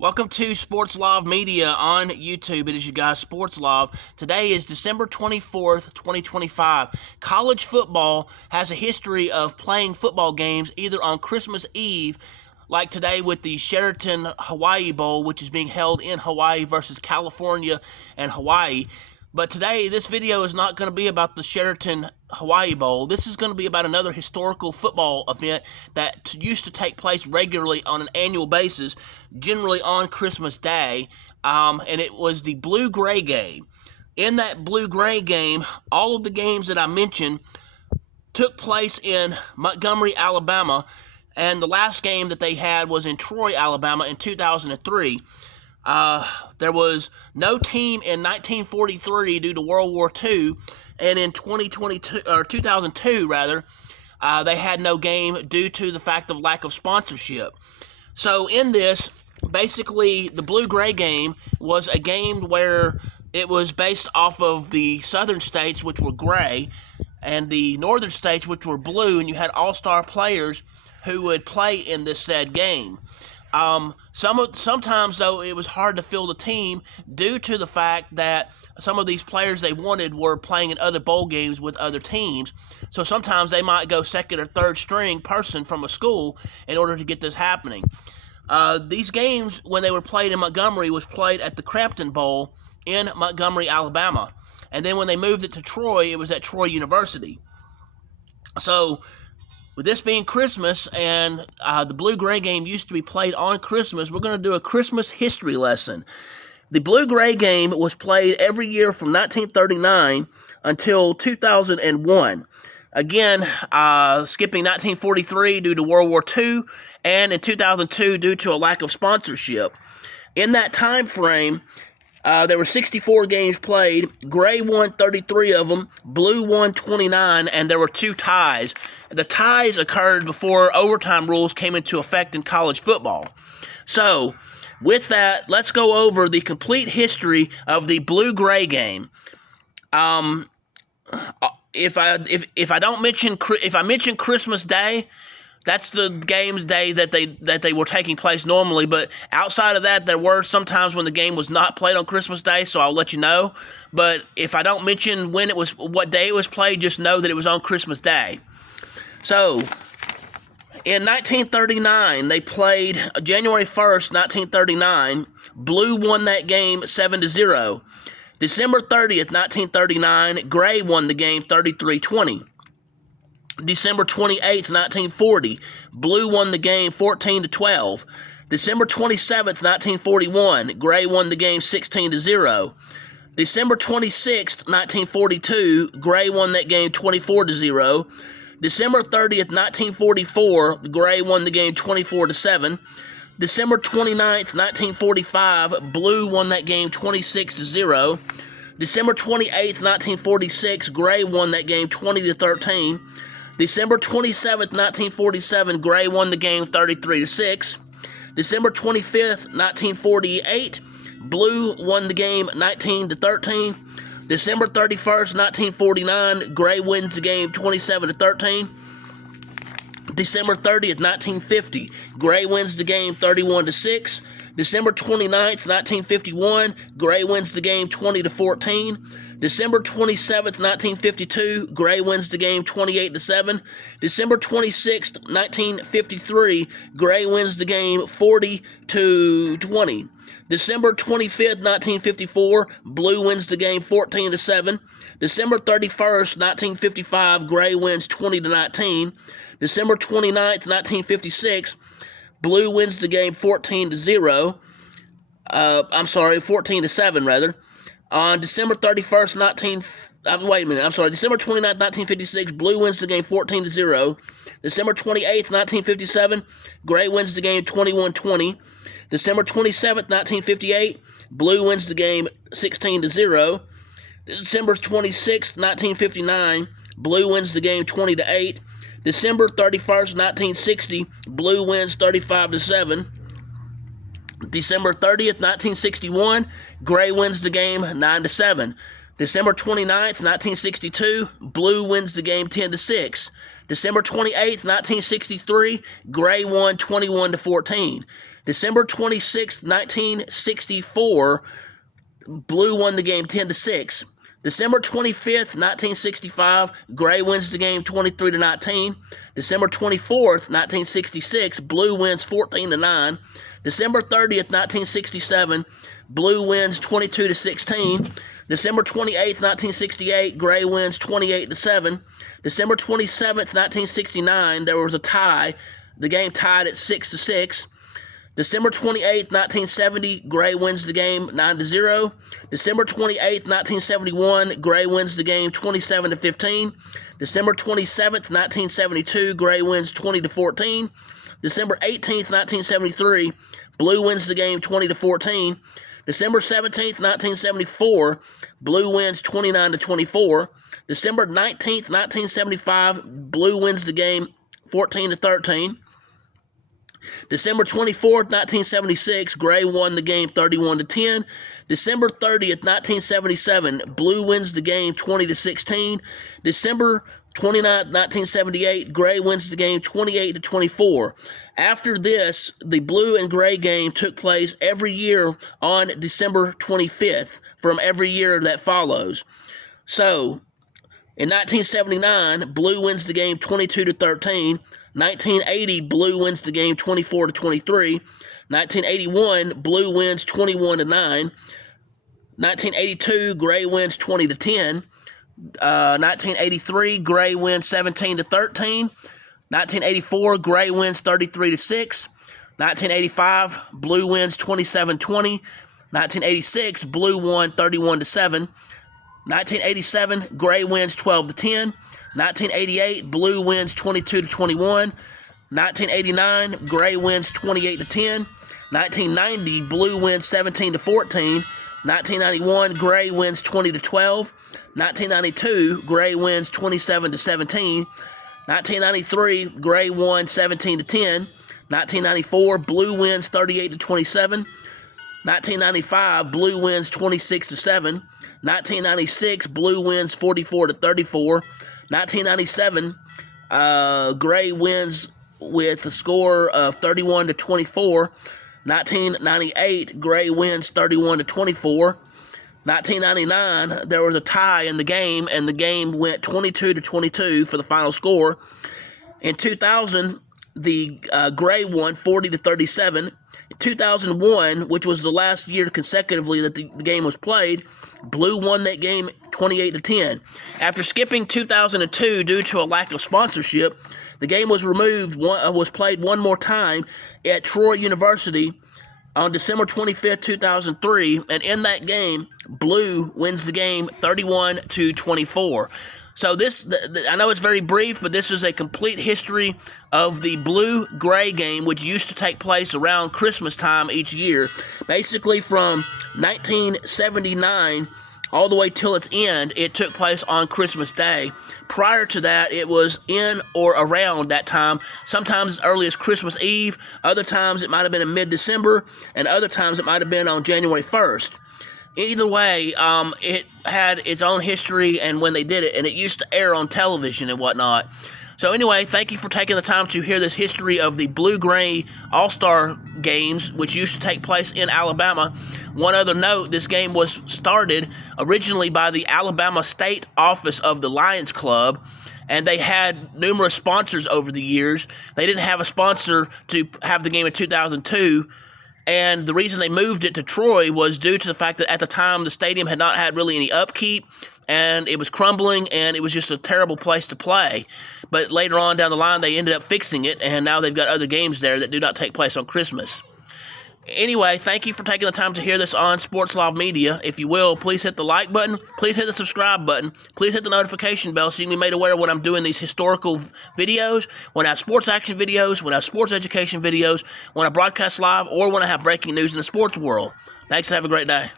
Welcome to Sports Love Media on YouTube. It is you guys, Sports Love. Today is December 24th, 2025. College football has a history of playing football games either on Christmas Eve, like today with the Sheraton Hawaii Bowl, which is being held in Hawaii versus California and Hawaii. But today, this video is not going to be about the Sheraton Hawaii Bowl. This is going to be about another historical football event that used to take place regularly on an annual basis, generally on Christmas Day, and it was the Blue-Gray game. In that Blue-Gray game, all of the games that I mentioned took place in Montgomery, Alabama, and the last game that they had was in Troy, Alabama in 2003. There was no team in 1943 due to World War II, and in 2002 rather, they had no game due to the fact of lack of sponsorship. So in this, basically, the Blue-Gray game was a game where it was based off of the southern states, which were gray, and the northern states, which were blue, and you had all-star players who would play in this said game. Sometimes, though, it was hard to field a team due to the fact that some of these players they wanted were playing in other bowl games with other teams. So sometimes they might go second or third string person from a school in order to get this happening. These games, when they were played in Montgomery, was played at the Crampton Bowl in Montgomery, Alabama. And then when they moved it to Troy, it was at Troy University. So with this being Christmas and the Blue-Gray game used to be played on Christmas, we're going to do a Christmas history lesson. The Blue-Gray game was played every year from 1939 until 2001. Again, skipping 1943 due to World War II, and in 2002 due to a lack of sponsorship. In that time frame, there were 64 games played. Gray won 33 of them, Blue won 29, and there were 2 ties. The ties occurred before overtime rules came into effect in college football. So, with that, let's go over the complete history of the Blue-Gray game. If I mention Christmas Day, that's the game's day that they were taking place normally, but outside of that, there were some times when the game was not played on Christmas Day, so I'll let you know. But if I don't mention what day it was played, just know that it was on Christmas Day. So, in 1939, they played January 1st, 1939. Blue won that game 7-0. December 30th, 1939, Gray won the game 33-20. December 28th, 1940, Blue won the game 14-12. December 27th, 1941, Gray won the game 16-0. December 26th, 1942, Gray won that game 24-0. December 30th, 1944, Gray won the game 24-7. December 29th, 1945, Blue won that game 26-0. December 28th, 1946, Gray won that game 20-13. December 27th, 1947, Gray won the game 33-6. December 25th, 1948, Blue won the game 19-13. December 31st, 1949, Gray wins the game 27-13. December 30th, 1950, Gray wins the game 31-6. December 29th, 1951, Gray wins the game 20-14. December 27th, 1952, Gray wins the game 28-7. December 26th, 1953, Gray wins the game 40-20. December 25th, 1954, Blue wins the game 14-7. December 31st, 1955, Gray wins 20-19. December 29th, 1956, Blue wins the game 14-7 rather. On December 31st, December 29th, 1956, Blue wins the game 14-0. December 28th, 1957, Gray wins the game 21-20. December 27th, 1958, Blue wins the game 16-0. December 26th, 1959, Blue wins the game 20-8. December 31st, 1960, Blue wins 35-7. December 30th, 1961, Gray wins the game 9-7. December 29th, 1962, Blue wins the game 10-6. December 28th, 1963, Gray won 21-14. December 26th, 1964, Blue won the game 10-6. December 25th, 1965, Gray wins the game 23-19. December 24th, 1966, Blue wins 14-9. December 30th, 1967, Blue wins 22-16. December 28th, 1968, Gray wins 28-7. December 27th, 1969, there was a tie. The game tied at 6-6. December 28th, 1970, Gray wins the game 9-0. December 28th, 1971, Gray wins the game 27-15. December 27th, 1972, Gray wins 20-14. December 18th, 1973, Blue wins the game 20-14. December 17th, 1974, Blue wins 29-24. December 19th, 1975, Blue wins the game 14-13. December 24th, 1976, Gray won the game 31-10. December 30th, 1977, Blue wins the game 20-16. December 29th, 1978, Gray wins the game 28-24. After this, the Blue and Gray game took place every year on December 25th from every year that follows. So, in 1979, Blue wins the game 22-13. 1980, Blue wins the game 24-23. 1981, Blue wins 21-9. 1982, Gray wins 20-10. 1983, Gray wins 17-13. 1984, Gray wins 33-6. 1985, Blue wins 27-20. 1986, Blue won 31-7. 1987, Gray wins 12-10. 1988, Blue wins 22-21. 1989, Gray wins 28-10. 1990, Blue wins 17-14. 1991, Gray wins 20-12. 1992, Gray wins 27-17. 1993, Gray won 17-10. 1994, Blue wins 38-27. 1995, Blue wins 26-7. 1996, Blue wins 44-34. 1997, Gray wins with a score of 31-24. 1998, Gray wins 31-24. 1999, there was a tie in the game, and the game went 22-22 for the final score. In 2000, the Gray won 40-37. In 2001, which was the last year consecutively that the game was played, Blue won that game 28-10. After skipping 2002 due to a lack of sponsorship, the game was was played one more time at Troy University on December 25th, 2003, and in that game, Blue wins the game 31-24. So I know it's very brief, but this is a complete history of the Blue-Gray game, which used to take place around Christmas time each year. Basically, from 1979 all the way till its end, it took place on Christmas Day. Prior to that, it was in or around that time, sometimes as early as Christmas Eve, other times it might have been in mid-December, and other times it might have been on January 1st. Either way, it had its own history and when they did it, and it used to air on television and whatnot. So anyway, thank you for taking the time to hear this history of the Blue-Gray All-Star games, which used to take place in Alabama. One other note, this game was started originally by the Alabama State Office of the Lions Club, and they had numerous sponsors over the years. They didn't have a sponsor to have the game in 2002, and the reason they moved it to Troy was due to the fact that at the time the stadium had not had really any upkeep, and it was crumbling, and it was just a terrible place to play. But later on down the line, they ended up fixing it, and now they've got other games there that do not take place on Christmas. Anyway, thank you for taking the time to hear this on Sports Live Media. If you will, please hit the like button, please hit the subscribe button, please hit the notification bell so you can be made aware when I'm doing these historical videos, when I have sports action videos, when I have sports education videos, when I broadcast live, or when I have breaking news in the sports world. Thanks, and have a great day.